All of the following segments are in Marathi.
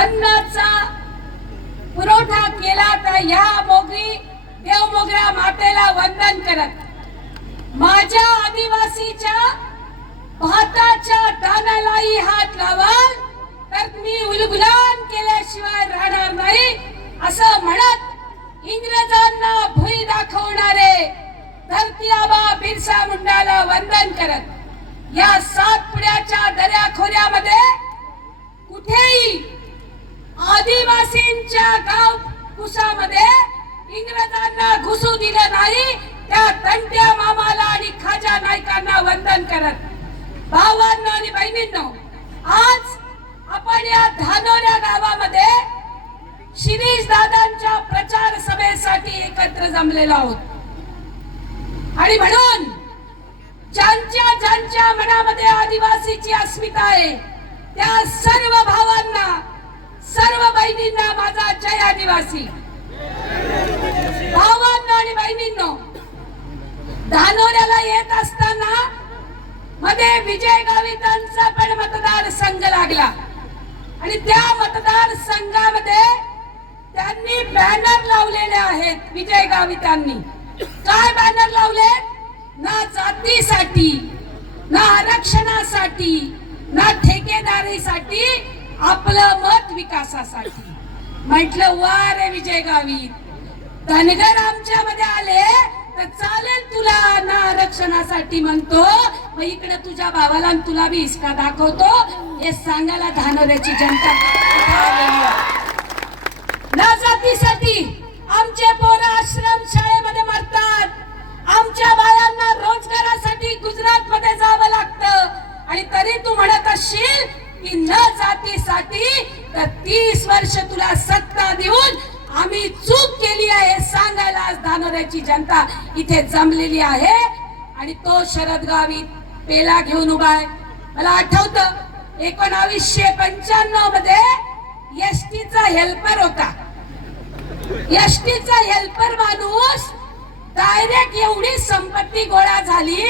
अन्नाचा पुरवठा केला तर या मोगरी देव मोगऱ्या मातेला वंदन करत माझ्या आदिवासीच्या भाताच्या दाण्यालाही हात लावाल तर मी उलगुलान केल्याशिवाय राहणार नाही असं म्हणत इंग्रजांना भुई दाखवणारे धरती आबा बिरसा मुंडाला वंदन करत या सातपुड्याच्या दऱ्याखोऱ्यामध्ये कुठेही आदिवासींच्या गाव कुसामध्ये इंग्रजांना घुसू दिलं नाही. त्या तंट्या मामाला आणि खाजा नायकांना वंदन करत भावांनो आणि बहिणींनो, आज आपण या धानोऱ्या गावामध्ये शिरीष दादांच्या प्रचार सभेसाठी एकत्र जमलेलो आहोत. आणि म्हणून ज्यांच्या मनामध्ये आदिवासीची अस्मिता आहे त्या सर्व भावांना सर्व बहिणींना माझा जय आदिवासी. भावांनो आणि बहिणींनो, धानोऱ्याला येत असताना मध्ये विजय गावितांचा पण मतदार संघ लागला आणि त्या मतदार संघामध्ये त्यांनी बॅनर लावलेले आहेत. विजय गावितांनी काय बॅनर लावले? ना जातीसाठी, ना आरक्षणासाठी, ना ठेकेदारीसाठी, आपलं मत विकासासाठी. म्हटलं वा रे विजय गावित, धनगर आमच्या मध्ये आले तर चालेल तुला, ना आरक्षणासाठी म्हणतो, मग इकडे तुझ्या भावाला तुला बी हिसका दाखवतो. हे सांगायला धानोऱ्याची जनता ना जातीसाठी आमचे पोरं आश्रम शाळेमध्ये मरतात, आमच्या बायांना रोजगारासाठी गुजरात मध्ये जावं लागतं आणि तरी तू म्हणत असशील की न जातीसाठी तर 30 वर्ष तुला सत्ता देऊन आम्ही चूक केली आहे सांगायला आज धानोऱ्याची जनता इथे जमलेली आहे. आणि तो शरद गावित पेला घेऊन उभा आहे. मला आठवतं 1995 मध्ये एसटीचा हेल्पर होता. एसटीचा हेल्पर माणूस डायरेक्ट एवढी संपत्ती गोळा झाली.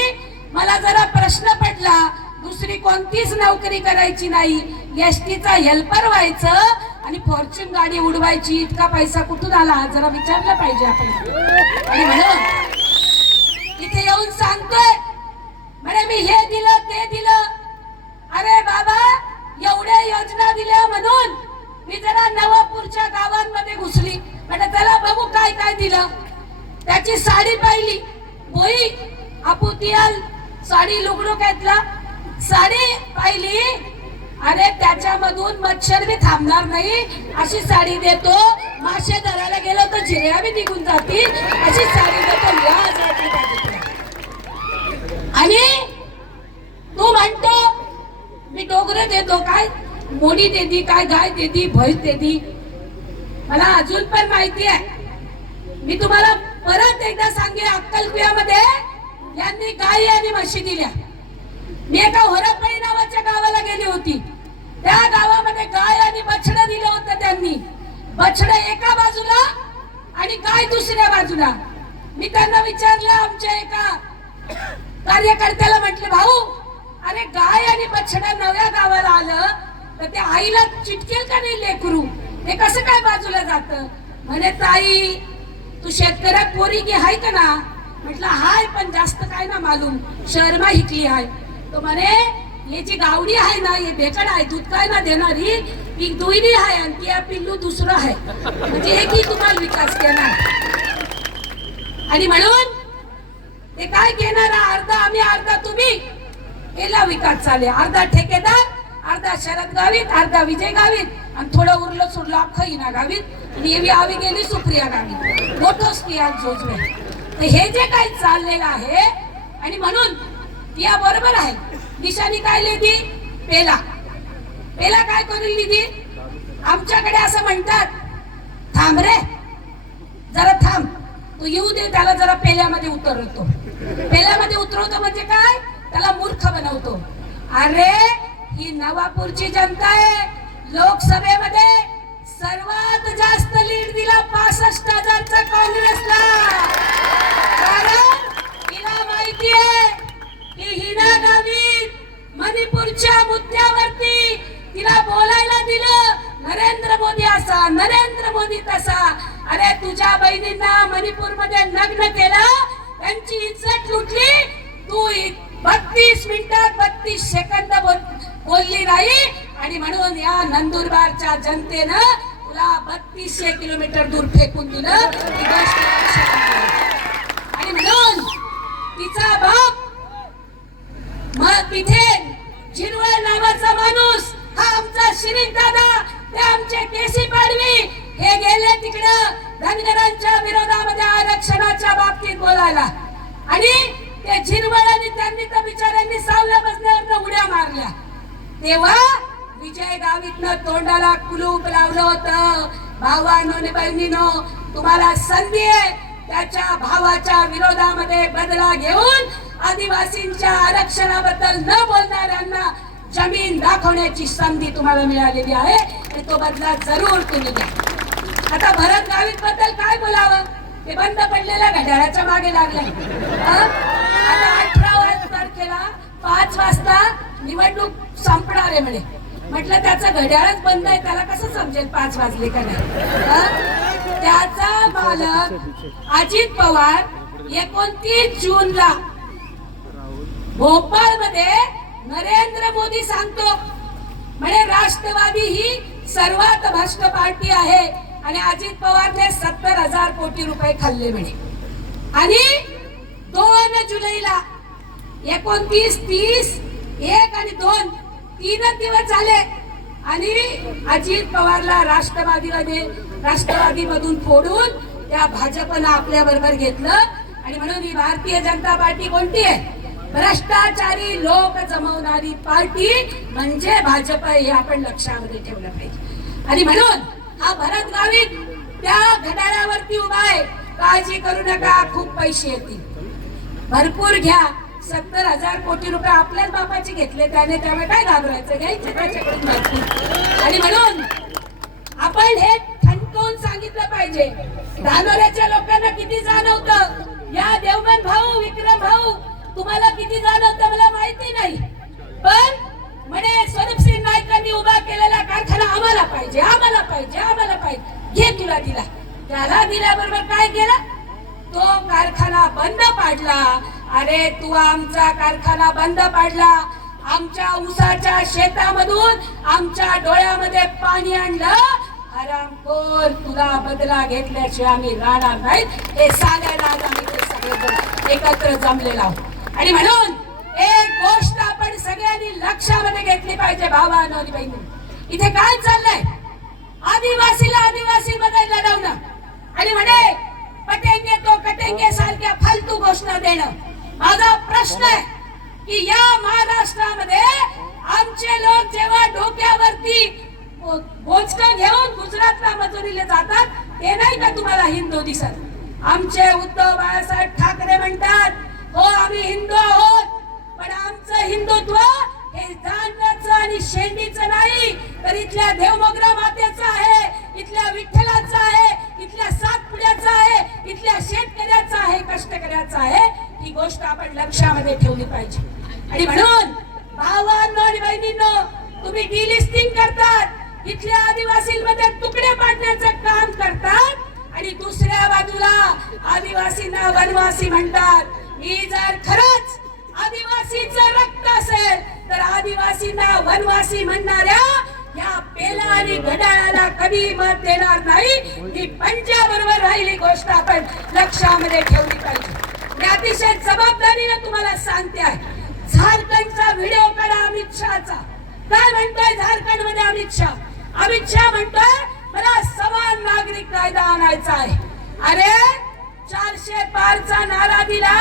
मला जरा प्रश्न पडला, दुसरी कोणतीच नोकरी करायची नाही, एसटीचा हेल्पर व्हायचं आणि फॉर्च्यून गाडी उडवायची. इतका पैसा कुठून आला जरा विचारलं पाहिजे आपण. आणि म्हणून इथे येऊन सांगतोय म्हणे मी हे दिलं ते दिलं. अरे बाबा, एवढ्या योजना दिल्या म्हणून मी जरा नवापूरच्या गावांमध्ये घुसली. म्हणजे त्याला बघू काय काय दिलं. त्याची साडी पाहिली, बोई आपुतियल साडी लुगडू घेतला, साडी पाहिली. अरे त्याच्यामधून मच्छर बी थांबणार नाही अशी साडी देतो. मासे धरायला गेलो तर जिऱ्या बी निघून जातील अशी साडी देतो. आणि तू म्हणतो मी डोंगर देतो, काय मोडी देती, काय गाय देती, म्हैस देती. मला अजून पण माहिती आहे. मी तुम्हाला परत एकदा सांगे, अक्कलकुयामध्ये यांनी गाय आणि म्हशी दिल्या. मी एका होरपळी नावाच्या गावाला गेली होती. त्या गावामध्ये गाय आणि बछडं दिलं होतं त्यांनी. बछडं एका बाजूला आणि गाय दुसऱ्या बाजूला. मी त्यांना विचारलं, आमच्या एका कार्यकर्त्याला म्हटले, भाऊ अरे गाय आणि बछडं नव्या गावाला आलं तर त्या आईला चिटकेल का नाही लेकरू, हे कसं काय बाजूला जातं? म्हणे ताई तू शेतकऱ्यात पोरी की हाय का ना? म्हटलं हाय, पण जास्त काय ना मालूम, शहरमा हिकली हाय. तो म्हणे हे जी गावडी आहे ना हे बेकड आहे, दूध काय ना देणारी ती दुईनी आहे आणि ती पिल्लू दुसरं आहे, म्हणजे एकही तुम्हाला विकास केला. आणि म्हणून ते काय घेणार, अर्धा आम्ही अर्धा तुम्ही, याला विकास चाले. अर्धा ठेकेदार, अर्धा शरद गावित, अर्धा विजय गावित आणि थोडं उरलं सुरलं अख्खं हिना गावित आणि एवी आवी गेली सुप्रिया गावित. मोठोच की आज योजना. तर हे जे काही चाललेलं आहे आणि म्हणून या बरोबर आहे. दिशानी काय लिहिली? पेला. पेला काय करून लिहिली? आमच्याकडे असं म्हणतात, थांब रे जरा थांब, तू येऊ दे, त्याला जरा पेल्यामध्ये उतरवतो. पेल्यामध्ये उतरवतो म्हणजे काय? त्याला मूर्ख बनवतो. अरे ही नवापूरची जनता आहे. लोकसभेमध्ये सर्वात जास्त लीड दिला 65,000चा काँग्रेसला. कारण तिला माहिती आहे की हिना गावित मणिपूरच्या मुद्द्यावरती तिला बोलायला दिलं. नरेंद्र नरेंद्र मोदी तसा. अरे तुझ्या बहिणींना मणिपूर मध्ये लग्न केलं, त्यांची इज्जत लुटली, तू 32 मिनिटात 32 सेकंद बोलली नाही, आणि म्हणून या नंदुरबारच्या जनतेनं तुला 3200 किलोमीटर दूर फेकून दिलं. ही गोष्ट लक्षात घ्या. आणि म्हणून तिचा बाप मग तिथे झिरवळ नावाचा माणूस, हा आमचा शिरीष दादा, ते आमचे केसी पाडवी, हे गेले तिकडं धनगरांच्या विरोधामध्ये आरक्षणाच्या बाबतीत बोलायला. आणि ते झिरवळ आणि त्यांनी तर बिचाऱ्यांनी 6व्या मजल्यावर उड्या मारल्या. तेव्हा विजय गावितनं तोंडाला कुलूप लावलं होतं. भावानो आणि बहिणीनो, तुम्हाला संधी आहे त्याच्या भावाच्या विरोधामध्ये बदला घेऊन आदिवासींच्या आरक्षणाबद्दल न बोलणाऱ्यांना जमीन दाखवण्याची संधी तुम्हाला मिळालेली आहे. तो बदला जरूर तुम्ही घ्या. आता भरत गावित बद्दल काय बोलावं, ते बंद पडलेल्या घड्याळाच्या मागे लागलाय. आता 18 तारखेला 5 वाजता निवडणूक संपणार आहे म्हणे. म्हटलं त्याचं घड्याळच बंद आहे, त्याला कसं समजेल 5 वाजले का नाही. त्याचा मालक अजित पवार 29 जूनला भोपाळ मध्ये नरेंद्र मोदी सांगतो म्हणे राष्ट्रवादी ही सर्वात भ्रष्ट पार्टी आहे, आणि अजित पवारने 70,000 कोटी रुपये खाल्ले म्हणे. आणि 2 जुलैला 29, 30, 1 आणि 2 तीनच दिवस झाले, आणि अजित पवारला राष्ट्रवादी मधून फोडून त्या भाजपनं आपल्या बरोबर घेतलं. आणि म्हणून ही भारतीय जनता पार्टी कोणती आहे? भ्रष्टाचारी लोक जमवणारी पार्टी म्हणजे भाजप, हे आपण लक्षामध्ये ठेवलं पाहिजे. आणि म्हणून हा भरत गावित त्या घड्याळावरती उभा आहे. काळजी करू नका, खूप पैसे येतील, भरपूर घ्या. 70,000 कोटी रुपये आपल्याच बापाचे घेतले त्याने, त्यामुळे काय घाबरायचं, घ्यायचे त्याच्याकडून भरपूर. आणि म्हणून आपण हे ठणकावून सांगितलं पाहिजे. धानोऱ्याच्या लोकांना किती जाणवतं, या देवगण भाऊ, विक्रम भाऊ, तुम्हाला किती जाणवतं मला माहिती नाही, पण म्हणे स्वरूपसिंह नाईकांनी उभा केलेला कारखाना आम्हाला पाहिजे, आम्हाला पाहिजे, आम्हाला पाहिजे. घे तुला दिला. त्याला दिल्याबरोबर काय केलं, तो कारखाना बंद पाडला. अरे तू आमचा कारखाना बंद पाडला, आमच्या ऊसाच्या शेतामधून आमच्या डोळ्यामध्ये पाणी आणलं. हरामखोर, तुला बदला घेतल्याशिवाय आम्ही राहणार नाही. हे सांगायला आज आम्ही ते सगळे एकत्र जमलेलो आहोत. आणि म्हणून एक गोष्ट आपण सगळ्यांनी लक्षामध्ये घेतली पाहिजे. भावांनो आणि बहिणी, इथे काय चाललंय, आदिवासीला आदिवासी मध्ये लढवणं, आणि म्हणे पटेंगे तो कटेंगे सारख्या फालतू घोषणा देणं. माझा प्रश्न आहे की या महाराष्ट्रामध्ये आमचे लोक जेव्हा डोक्यावरती बोचकं घेऊन गुजरातला मजुरीला जातात, ते नाही का तुम्हाला हिंदू दिसत? आमचे उद्धव बाळासाहेब ठाकरे म्हणतात, हो आम्ही हिंदू आहोत, पण आमचं हिंदुत्व हे धान्याचं आणि शेंडीचं नाही, तर इथल्या देवमोगरा मातेचं आहे, इथल्या विठ्ठलाचं आहे, इथल्या सातपुड्याचं आहे, इथल्या शेतकऱ्याचं आहे, कष्टकऱ्याचं आहे. ही गोष्ट आपण लक्षामध्ये ठेवली पाहिजे. आणि म्हणून भावांनो आणि बहिणींनो, तुम्ही डिलिस्टिंग करतात, इथल्या आदिवासींमध्ये तुकडे पाडण्याचं काम करतात, आणि दुसऱ्या बाजूला आदिवासींना वनवासी म्हणतात. मी जर खरंच आदिवासीचं रक्त असेल तर आदिवासींना वनवासी म्हणणाऱ्या या पेला आणि घड्याळाला कधी मत देणार नाही. ही पंजाबरोबर राहिली गोष्ट आपण लक्षामध्ये ठेवली पाहिजे. मी अतिशय जबाबदारीने तुम्हाला सांगते आहे. झारखंडचा व्हिडिओ काढा अमित शहाचा. काय म्हणतोय झारखंड मध्ये अमित शहा? अमित शहा म्हणतोय मला समान नागरिक कायदा आणायचा आहे. अरे 400 पारचा नारा दिला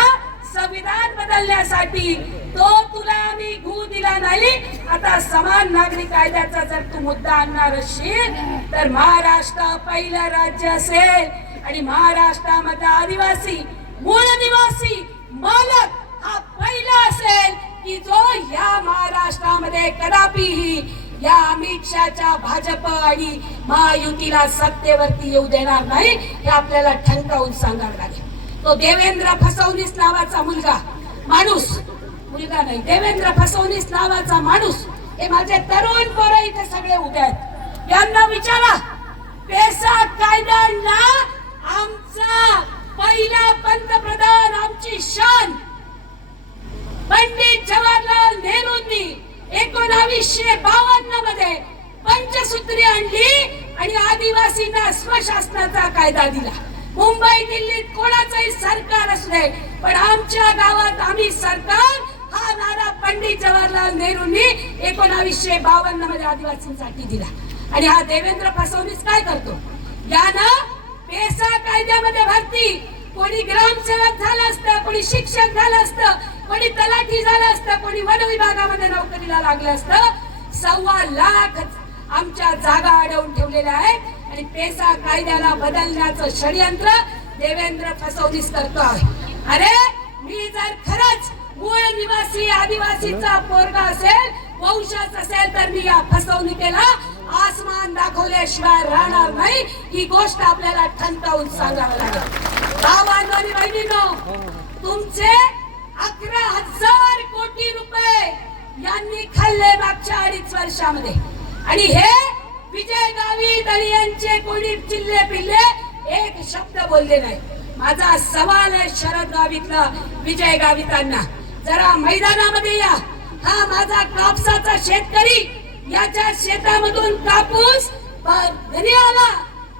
संविधान बदलण्यासाठी, तो तुला आम्ही घू दिला नाही. आता समान नागरिक कायद्याचा जर तू मुद्दा आणणार असशील तर महाराष्ट्र पहिलं राज्य असेल, आणि महाराष्ट्रामध्ये आदिवासी मूळ निवासी मालक हा पहिला असेल की जो या महाराष्ट्रामध्ये कदापिही या अमित शहाच्या भाजप आणि महायुतीला सत्तेवरती येऊ देणार नाही. हे आपल्याला ठणकावून सांगावं लागेल. तो देवेंद्र फडणवीस नावाचा माणूस नाही, देवेंद्र फडणवीस नावाचा माणूस, हे माझे तरुण पोरं इथे सगळे उभे आहेत. यांना विचारा, कायदा आणला, आमचा पहिला पंतप्रधान, आमची शान पंडित जवाहरलाल नेहरूंनी 1952 मध्ये पंचसूत्री आणली आणि आदिवासींना स्वशासनाचा कायदा दिला. मुंबई दिल्लीत कोणाचंही सरकार असू दे, पण आमच्या गावात आम्ही सरकार हा नारा पंडित जवाहरलाल नेहरूंनी 1952 मध्ये आदिवासींसाठी दिला. आणि हा देवेंद्र फडणवीस काय करतो, यानं पेसा कायद्यामध्ये भरती, कोणी ग्रामसेवक झालं असतं, कोणी शिक्षक झालं असतं, कोणी तलाठी झालं असतं, कोणी वन विभागामध्ये नोकरीला लागलं असतं. 1.25 लाख आमच्या जागा अडवून ठेवलेल्या आहेत आणि पेसा कायद्याला बदलण्याचं षडयंत्र देवेंद्र फडणवीस करतो आहे. अरे मी जर खरंच मूळ निवासी आदिवासीचा पोरगा असेल, वंशज असेल, तर मी या फसवणुकीला आसमान दाखवल्याशिवाय राहणार नाही. ही गोष्ट आपल्याला ठणकावून सांगावं लागेल. भावांनो आणि बहिणींनो, तुमचे 11,000 कोटी रुपये यांनी खाल्ले मागच्या 2.5 वर्षामध्ये. आणि हे विजय गावित आणि यांचे कोणी चिल्ले पिल्ले एक शब्द बोलले नाही. माझा सवाल आहे शरद गावितला, विजय गावितांना, जरा मैदानामध्ये या. हा माझा कापसाचा शेतकरी, याच्या शेतामधून कापूस घरी आला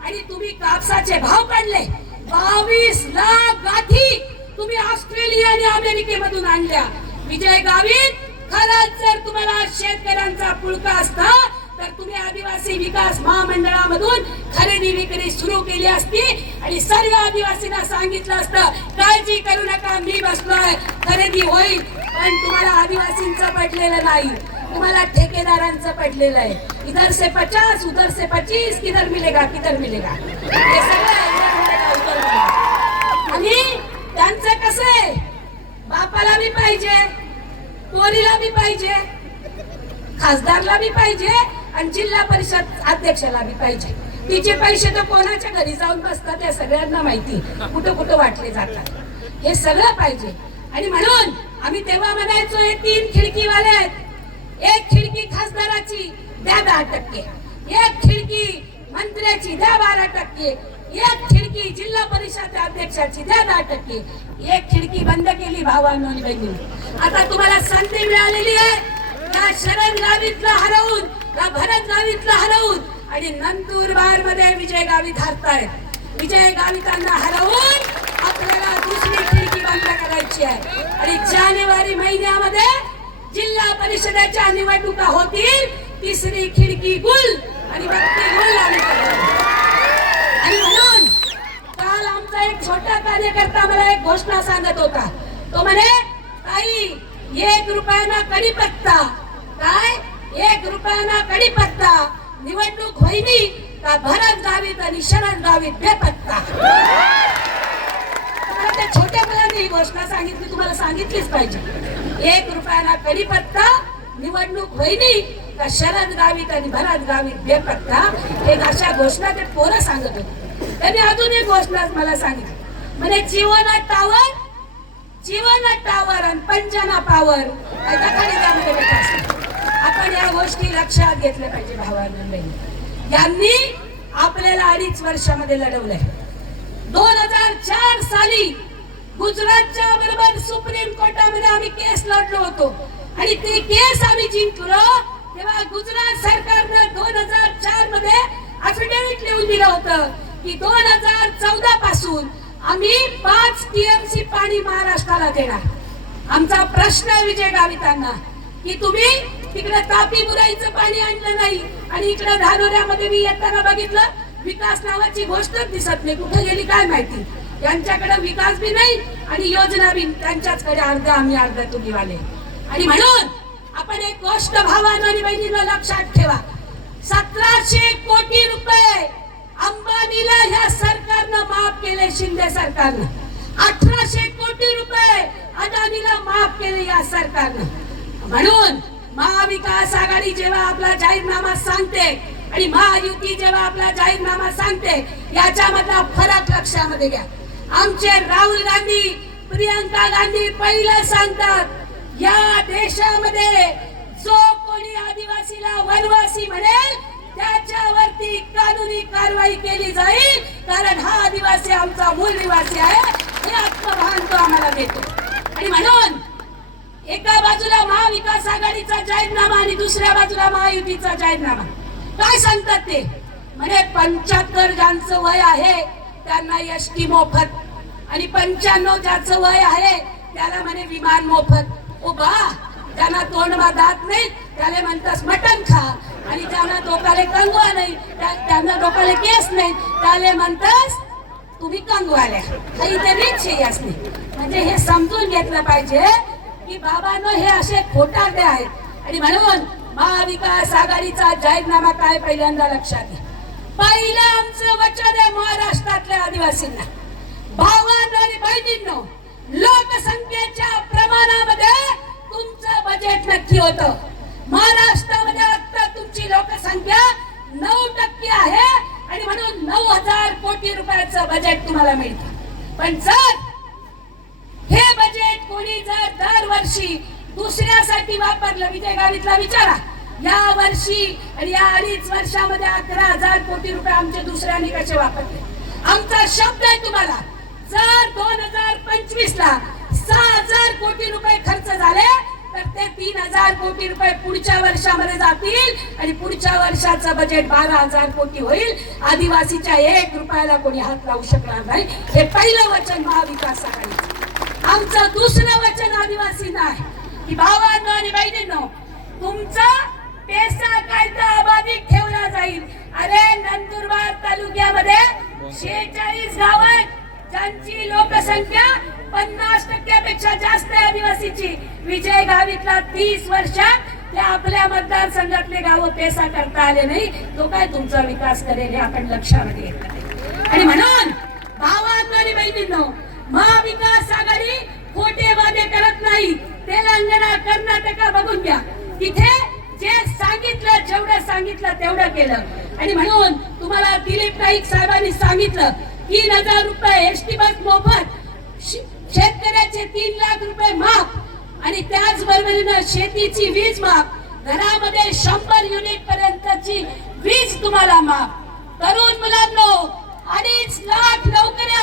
आणि तुम्ही कापसाचे भाव काढले. 22 लाख गाठी तुम्ही ऑस्ट्रेलिया आणि अमेरिकेमधून आणल्या. विजय गावित, खरंच जर तुम्हाला शेतकऱ्यांचा पुळका असता तर तुम्ही आदिवासी विकास महामंडळामधून खरेदी विक्री सुरू केली असती आणि सर्व आदिवासींना सांगितलं असतं, काळजी करू नका, मी बसलोय, खरेदी होईल. पण तुम्हाला आदिवासींचं पटलेलं नाही, तुम्हाला ठेकेदारांचं पटलेलं आहे. इधर से 50, उधर से 25, किधर मिलेगा किधर मिलेगा, हे सगळं. आणि त्यांचं कसं आहे, बापाला बी पाहिजे, पोरीला बी पाहिजे, खासदारला बी पाहिजे आणि जिल्हा परिषद अध्यक्षाला बी पाहिजे. तिचे पैसे तर कोणाच्या घरी जाऊन बसतात त्या सगळ्यांना माहिती, कुठं कुठं वाटले जातात. हे सगळं पाहिजे. आणि म्हणून आम्ही तेव्हा म्हणायचो, हे 3 खिडकीवाले आहेत. एक खिडकी खासदाराची द्या 10%, एक खिडकी मंत्र्याची द्या 12%, एक खिडकी जिल्हा परिषद अध्यक्षाची द्या 10%, एक खिडकी बंद केली. भावांनो आणि बहिणींनो, आता तुम्हाला संधी मिळालेली आहे, या शरद गावितला हरवून, या भरत गावितला हरवून आणि नंदुरबार मध्ये विजय गावित हरतायत. विजय गावितांना हरवून आपल्याला दुसरी खिडकी बंद करायची आहे. आणि जानेवारी महिन्यामध्ये जिल्हा परिषदेच्या निवडणुका होतील, तिसरी खिडकी गुल आणि बत्ती गुल. आणि म्हणून काल आमचा एक छोटा कार्यकर्ता मला एक घोषणा सांगत होता. तो म्हणे, ताई 1 रुपयाना कढीपत्ता, काय 1 रुपयाना कढीपत्ता, निवडणूक होईनी का भरत गावित आणि शरद गावित बेपत्ता. त्या छोट्या मुलांनी ही घोषणा सांगितली, तुम्हाला सांगितलीच पाहिजे. 1 रुपयाना कढीपत्ता, निवडणूक होईनी का शरद गावित आणि भरत गावित बेपत्ता. हे अशा घोषणा ते पोरं सांगत होते. त्यांनी अजून एक घोषणा मला सांगितली, म्हणजे जीवना टावर, जीवन टावर आणि पंजना पावर. आपण या गोष्टी लक्षात घेतल्या पाहिजे. भावांनो, यांनी आपल्याला 2.5 वर्षामध्ये लढवलंय. 2004 साली गुजरातच्या बरोबर सुप्रीम कोर्टामध्ये आम्ही केस लढलो होतो आणि ती केस आम्ही जिंकलो. तेव्हा गुजरात सरकारनं 2004 मध्ये अफिडेव्हिट लिहून दिलं होतं की 2014 पासून आम्ही 5 TMC पाणी महाराष्ट्राला देणार. आमचा प्रश्न विजय गावितांना की तुम्ही तिकडे तापी बुराईचं पाणी आणलं नाही आणि इकडे धानोऱ्यामध्ये मी येताना बघितलं, विकास नावाची गोष्टच दिसत नाही, कुठे गेली काय माहिती. यांच्याकडे विकास बी नाही आणि योजना बी त्यांच्याचकडे, अर्धा आम्ही अर्धा तुम्ही वाले. आणि म्हणून आपण एक गोष्ट भावांनो आणि बहिणींनो लक्षात ठेवा, 1700 कोटी रुपये अंबानीला ह्या सरकारनं माफ केले, शिंदे सरकारनं. 1800 कोटी रुपये अदानीला माफ केले या सरकारनं. म्हणून महाविकास आघाडी जेव्हा आपला जाहीरनामा सांगते आणि महायुती जेव्हा आपला जाहीरनामा सांगते, याच्यामधला फरक लक्षामध्ये घ्या. आमचे राहुल गांधी, प्रियंका गांधी पहिलं सांगतात, या देशामध्ये जो कोणी आदिवासीला वनवासी म्हणेल त्याच्यावरती कानूनी प्रभावी कारवाई केली जाईल, कारण हा आदिवासी आमचा मूळ निवासी आहे हे आत्मभान तो आम्हाला देतो. आणि म्हणून एका बाजूला महाविकास आघाडीचा जाहीरनामा आणि दुसऱ्या बाजूला महायुतीचा जाहीरनामा. काय सांगतात ते? म्हणे 75 ज्यांचं वय आहे त्यांना एसटी मोफत, आणि 95 ज्याचं वय आहे त्याला म्हणे विमान मोफत. ओ बा, ज्यांना तोंडमा दात नाही त्याला म्हणतास मटण खा, आणि ज्यांना डोकाले कंगवा नाही, त्यांना डोकाले केस नाही त्याला म्हणतास तुम्ही कंगवाल्या. काही ते रीत असणे. म्हणजे हे समजून घेतलं पाहिजे की बाबांनो हे असे खोटारडे आहेत. आणि म्हणून महाविकास आघाडीचा जाहीरनामा काय पहिल्यांदा लक्षात घ्या. पहिलं आमचं वचन आहे महाराष्ट्रातल्या आदिवासींना, भावांनो आणि बहिणींनो, लोकसंख्येच्या प्रमाणामध्ये तुमचं बजेट नक्की होतं. महाराष्ट्रामध्ये आता तुमची लोकसंख्या 9% आहे आणि म्हणून 9,000 कोटी रुपयाचं बजेट तुम्हाला मिळतं. पण जर हे बजेट कोणी जर दरवर्षी दुसऱ्यासाठी वापरलं, विजय गावितला विचारा, या वर्षी आणि या 2.5 वर्षामध्ये 11,000 कोटी रुपये आमचे दुसऱ्यांनी कसे वापरले. आमचा शब्द आहे तुम्हाला, जर 2025 ला 6,000 कोटी रुपये खर्च झाले तर ते 3,000 कोटी रुपये पुढच्या वर्षामध्ये जातील आणि पुढच्या वर्षाचं बजेट 12,000 कोटी होईल. आदिवासीच्या 1 रुपयाला कोणी हात लावू शकणार नाही. हे पहिलं वचन महाविकास आघाडीचं. आमचं दुसरं वचन आदिवासींना आहे की भावांनो आणि बहिणींनो, तुमचा पैसा कायदा अबाधित ठेवला जाईल. अरे नंदुरबार तालुक्यामध्ये 46 गाव आहेत ज्यांची लोकसंख्या 50% जास्त आहे आदिवासीची. विजय गावितला 30 वर्षात त्या आपल्या मतदारसंघातले गाव पैसा करता आले नाही. तो काय तुमचा विकास करेल हे आपण लक्षामध्ये घेतलं. आणि म्हणून भावांनो आणि बहिणींनो, महाविकास आघाडी खोटे वादे करत नाही. तेलंगणा, कर्नाटक बघून घ्या, तिथे जे सांगितलं, जेवढं सांगितलं तेवढं केलं. आणि म्हणून तुम्हाला दिलीप नाईक साहेबांनी सांगितलं 3,000 रुपये एसटी बस मोफत, शेतकऱ्याचे 3 लाख रुपये माफ, आणि त्याचबरोबरीनं शेतीची वीज माफ, घरामध्ये 100 युनिट पर्यंतची वीज तुम्हाला माफ. तरुण मुलांनो 2.5 लाख नोकऱ्या